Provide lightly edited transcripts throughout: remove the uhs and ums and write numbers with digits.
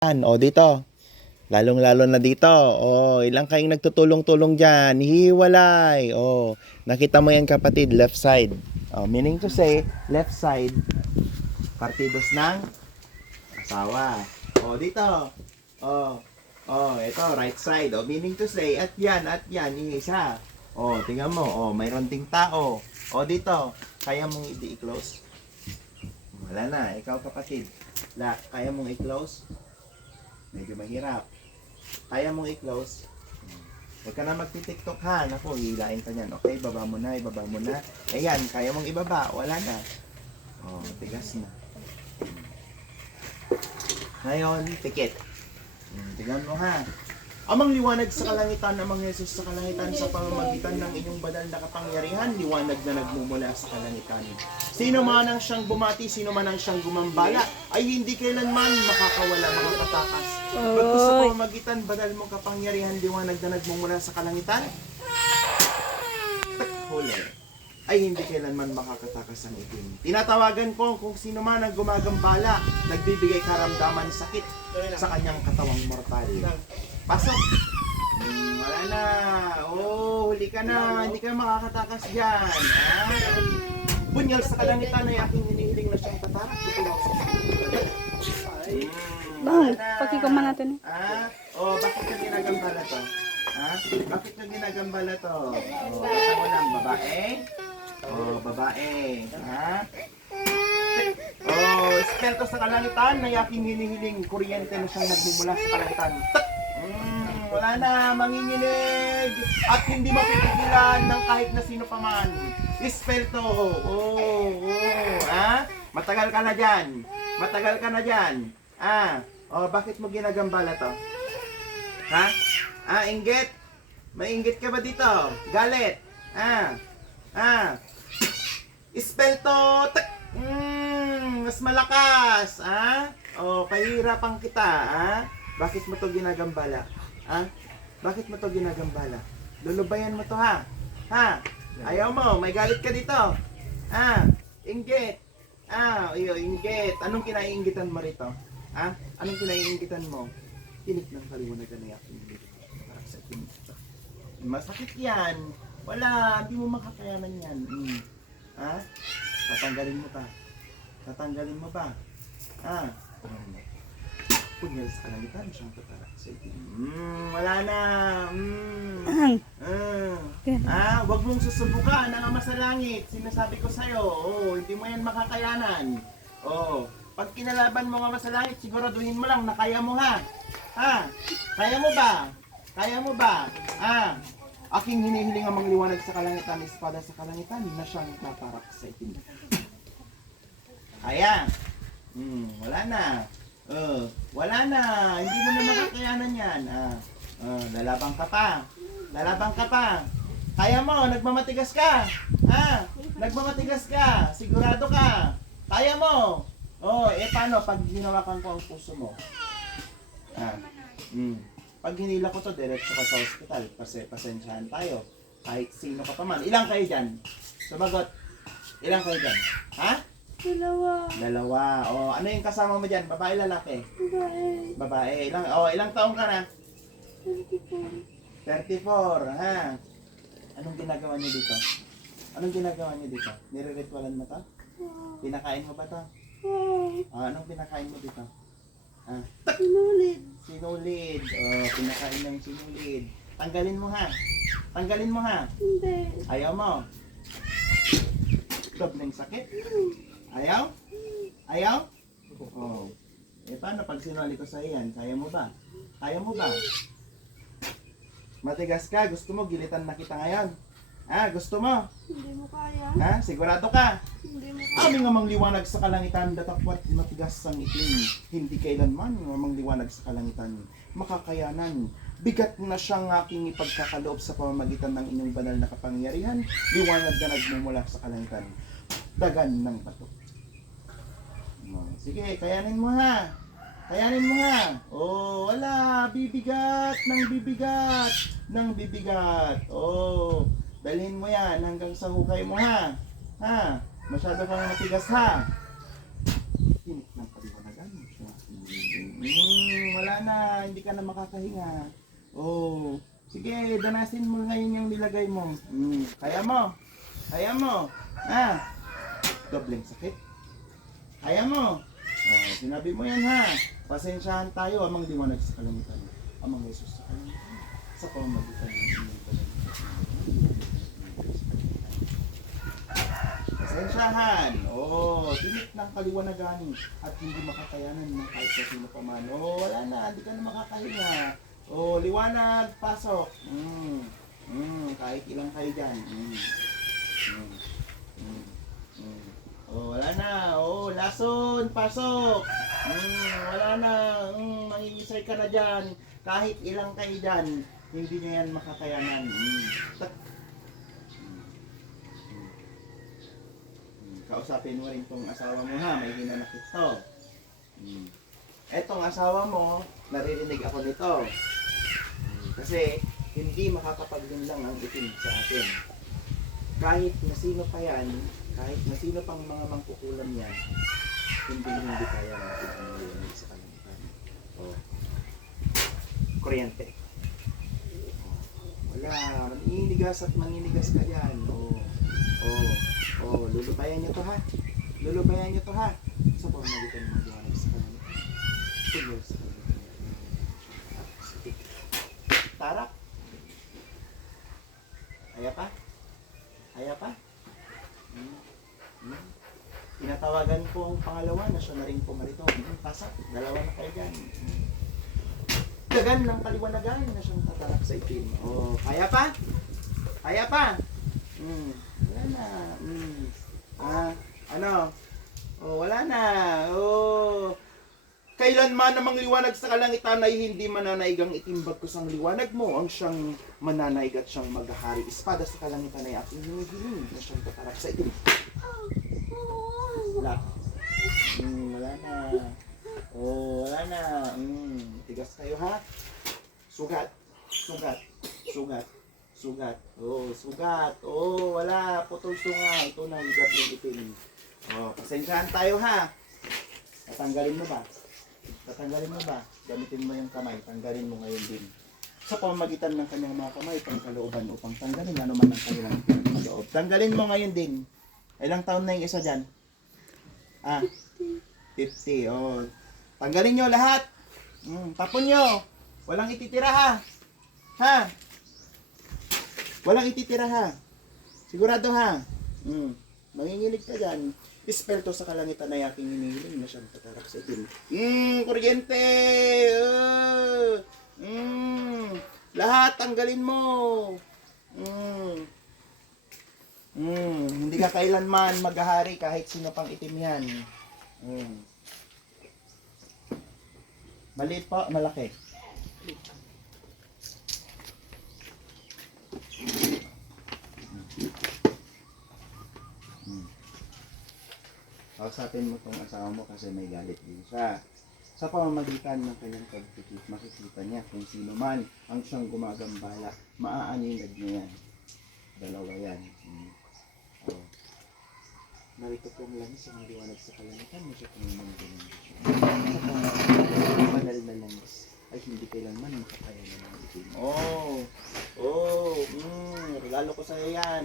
O dito, lalong-lalo na dito. Ilang kayong nagtutulong-tulong diyan, hiwalay. Nakita mo yan kapatid, left side. Meaning to say, left side, partidos ng asawa. Dito. Ito, right side. Meaning to say, at yan, isa. Tingnan mo. Mayroon ding tao. Dito, kaya mong i-close? Wala na, ikaw kapatid. Kaya mong i-close? Medyo mahirap. Kaya mong i-close? Huwag ka na magti-tiktok ha. Naku, hilain ka niyan. Okay, ibaba mo na. Ayan, kaya mong ibaba. Wala na. Tigas na. Ngayon, tikit. Tingnan mo ha. Amang liwanag sa kalangitan, amang Yesus sa kalangitan sa pamamagitan ng inyong banal na kapangyarihan, liwanag na nagmumula sa kalangitan. Sino man ang siyang bumati, sino man ang siyang gumambala, ay hindi kailanman makakawala, makakatakas. Bagkus sa pamamagitan, banal mong kapangyarihan, liwanag na nagmumula sa kalangitan, huli, ay hindi kailanman makakatakas ang itim. Tinatawagan ko kung sino man ang gumagambala, nagbibigay karamdaman sakit sa kanyang katawang mortal. Pasok! Wala na! Huli ka na! Hindi ka makakatakas dyan! Bunyal sa kalangitan ay aking hinihiling na siyang tatarak. Pakikaman natin. Bakit ka ginagambala to? Bakit ka ginagambala to? Basta mo lang, babae? Babae. Spelto sa kalangitan ay aking hinihiling kuryente na siyang nagmumula sa kalangitan. Wala na, manginginig at hindi mapipigilan ng kahit na sino pa man. Ispelto. Matagal ka na dyan. Bakit mo ginagambala to? Inggit? Mainggit ka ba dito? Galit? Ispelto. Mas malakas. Pahirapan kita. Bakit mo to ginagambala? Bakit mo to ginagambala? Lulubayan mo to ha? Ayaw mo, may galit ka dito. Inggit. Inggit. Anong kinaiinggitan mo rito? Anong kinaiinggitan mo? Tinik ng kaliwanagan na yakin. Masakit yan. Wala, hindi mo makakayanan yan. Tatanggalin mo ba? Punyal sa kalangitan, siyang tatarak sa itim. Wala na. Wag mong susubukan ang Ama sa Langit. Sinasabi ko sa'yo, hindi mo yan makakayanan. Pag kinalaban mo ang Ama sa Langit, siguraduhin mo lang na kaya mo ha. Kaya mo ba? Aking hinihiling ang mga liwanag sa kalangitan, espada sa kalangitan, na siyang tatarak sa itim. Kaya. Wala na. Wala na, hindi mo na makakayanan yan. Lalabang ka pa. Kaya mo, nagmamatigas ka. Sigurado ka. Kaya mo. Paano pag hinawakan ko ang puso mo? Pag hinila ko to, diretso ka sa hospital. Pasensyahan tayo. Kahit sino ka pa man. Ilang kayo dyan? Sumagot. Ilang kayo dyan? Dalawa. Ano yung kasama mo dyan? Babae, lalaki? Babae. Ilang taong ka na? 34. Anong ginagawa niyo dito? Nire-ritualan mo to? Pinakain mo ba to? Anong pinakain mo dito? Sinulid. Pinakain ng sinulid. Tanggalin mo ha. Hindi. Ayaw mo? Dobleng sakit? Ayaw? Paano pag sinuli ko sa iyan? Kaya mo ba? Matigas ka? Gusto mo gilitan na kita ngayon? Gusto mo? Hindi mo kaya. Sigurado ka? Hindi mo kaya. Aming amang liwanag sa kalangitan, datakwat matigas ang itim. Hindi kailanman amang liwanag sa kalangitan makakayanan. Bigat na siyang aking ipagkakaloob sa pamamagitan ng inyong banal na kapangyarihan. Liwanag na nagmumula sa kalangitan. Dagan ng bato. Sige, kayanin mo ha. Wala. Bibigat. Dalhin mo yan hanggang sa hukay mo ha. Masyado kang matigas ha. Tinik ng kaliwanagan. Wala na, hindi ka na makakahinga. Oh, sige, danasin mo ngayon yung nilagay mo. Kaya mo? Kaya mo? Ha? Dobleng sakit? Kaya mo? Oh, sinabi mo yan ha. Pasensyahan tayo, amang liwanag sa kalangitan. Amang Jesus sa kalangitan. Sa pamamagitan ng inyong kalangitan. Pasensyahan. Oh, tinit ng kaliwanagan at hindi makakayanan ng kahit na sino pa man. Oh, wala na, hindi ka na makakahinga. Oh, liwanag, pasok. Kahit ilang kayo dyan. Oh, wala na. Oh, lason, pasok. Wala na. Mangingisay ka na dyan. Kahit ilang kayo dyan, hindi nyo yan makakayanan. Kausapin mo rin tong asawa mo ha, may hinanakit to. Etong asawa mo, naririnig ako nito. Kasi hindi makakapaglinlang ang itim sa atin. Kahit na sino pa yan, kahit na sino pang mga mangkukulam yan, hindi kaya natin ang liwanag sa kalangitan. Oh. Kuryente. Wala, maninigas at maninigas ka yan. Lulubayan niyo to ha. Lulubayan niyo to ha. Sa pamamagitan ng liwanag sa kalangitan. Tuloy sa kalangitan. Tarak. Kaya pa? Kaya pa? Tinatawagan ko ang pangalawa na siya na rin pumarito. Pasok, dalawa na kayo dyan. Dagan ng kaliwanagan na siyang tatarak sa itim. Oh, kaya pa? Kaya pa? Wala na. Ano? Oh, wala na. Oh. Kailanman namang liwanag sa kalangitan ay hindi mananaig ang itimbag ko sang liwanag mo. Ang siyang mananaig at siyang maghahari. Espada sa kalangitan ay aking hinihiling na siyang tatarak sa itim. Wala. Wala na. Oh, wala na. Tigas kayo ha. Sugat. Sugat. Sugat. Sugat. Oh, sugat. Oh, wala. Putol sunga. Ito na, higabling itim. Oh, pasensyahan tayo ha. Tatanggalin mo ba? Tatanggalin mo ba? Gamitin mo yung kamay. Tanggalin mo ngayon din. Sa pamamagitan ng kanyang mga kamay, pangkalooban upang tanggalin ano man ang kanilang loob. Tanggalin mo ngayon din. Ilang taon na yung isa dyan? 50. Oh. Tanggalin nyo lahat. Tapon nyo. Walang ititira ha. Ha? Walang ititira ha. Sigurado ha. Manginginig ka dyan. Dispel to sa kalangitan na aking hinihiling na siyang tatarak sa itim. Kuryente! Lahat tanggalin mo. Hindi ka kailanman maghahari kahit sino pang itim yan. Maliit po, malaki. Kausapin mo tong asawa mo kasi may galit din siya. Sa pamamagitan ng kanyang pagpikit, makikita niya kung sino man ang siyang gumagambala, maaaninag niya yan. Dalawa yan. Narito pong langis ang liwanag sa kalangitan mo siya kung manggaling siya. Sa pamamagitan ng banal na langis ay hindi kailanman makakaya na ng itim. Regalo ko sa'yo yan.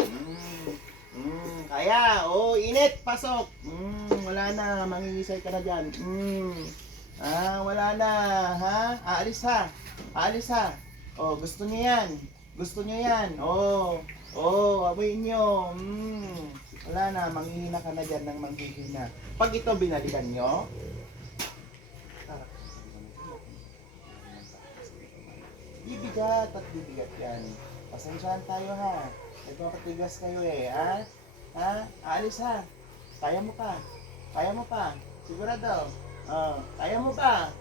Kaya, init, pasok. Wala na, mangingisay ka na dyan. Wala na, ha? Aalis ha. Aalis ha. Gusto niyo yan. Gusto niyo yan. Amoy niyo. Wala na, manghihina ka na dyan ng manghihina. Pag ito binalikan nyo, bibigat at bibigat yan. Pasensyahan tayo ha. Nagpapatigas kayo eh, ha? Aalis ha. Kaya mo pa. Kaya mo pa. Sigurado. Kaya mo pa.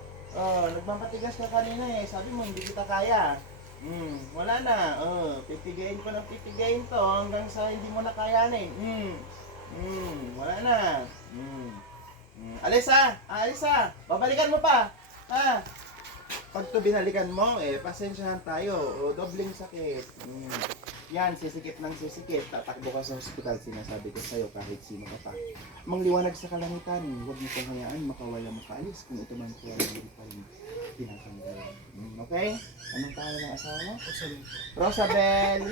Nagpapatigas ka kanina eh. Sabi mo hindi kita kaya. Wala na. Pipigayin ko ng pipigayin to hanggang sa hindi mo na kayanin. Wala na. Alis ha. Aalis ha. Babalikan mo pa. Ha? Pag to binalikan mo, pasensyahan tayo. Dobleng sakit. Yan, sisikip ng sisikip. Tatakbo ka sa hospital, sinasabi ko sa'yo kahit sino ka pa. Mangliwanag sa kalangitan, huwag mo pong hayaan makawala makaalis kung ito man po ay hindi pa rin tinatanggal. Okay? Anong pangalan ng asawa mo? Rosabel.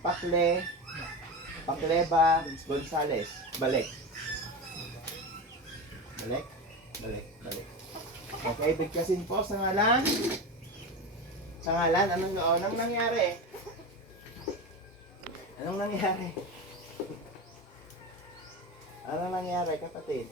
Pakle. Pakleba Gonzales. Balik. Balik. Balik. Balik. Okay, bigkasin po sa ngalan. Sa ngalan, anong nangyari? Anong nangyari? Anong nangyari, kapatid?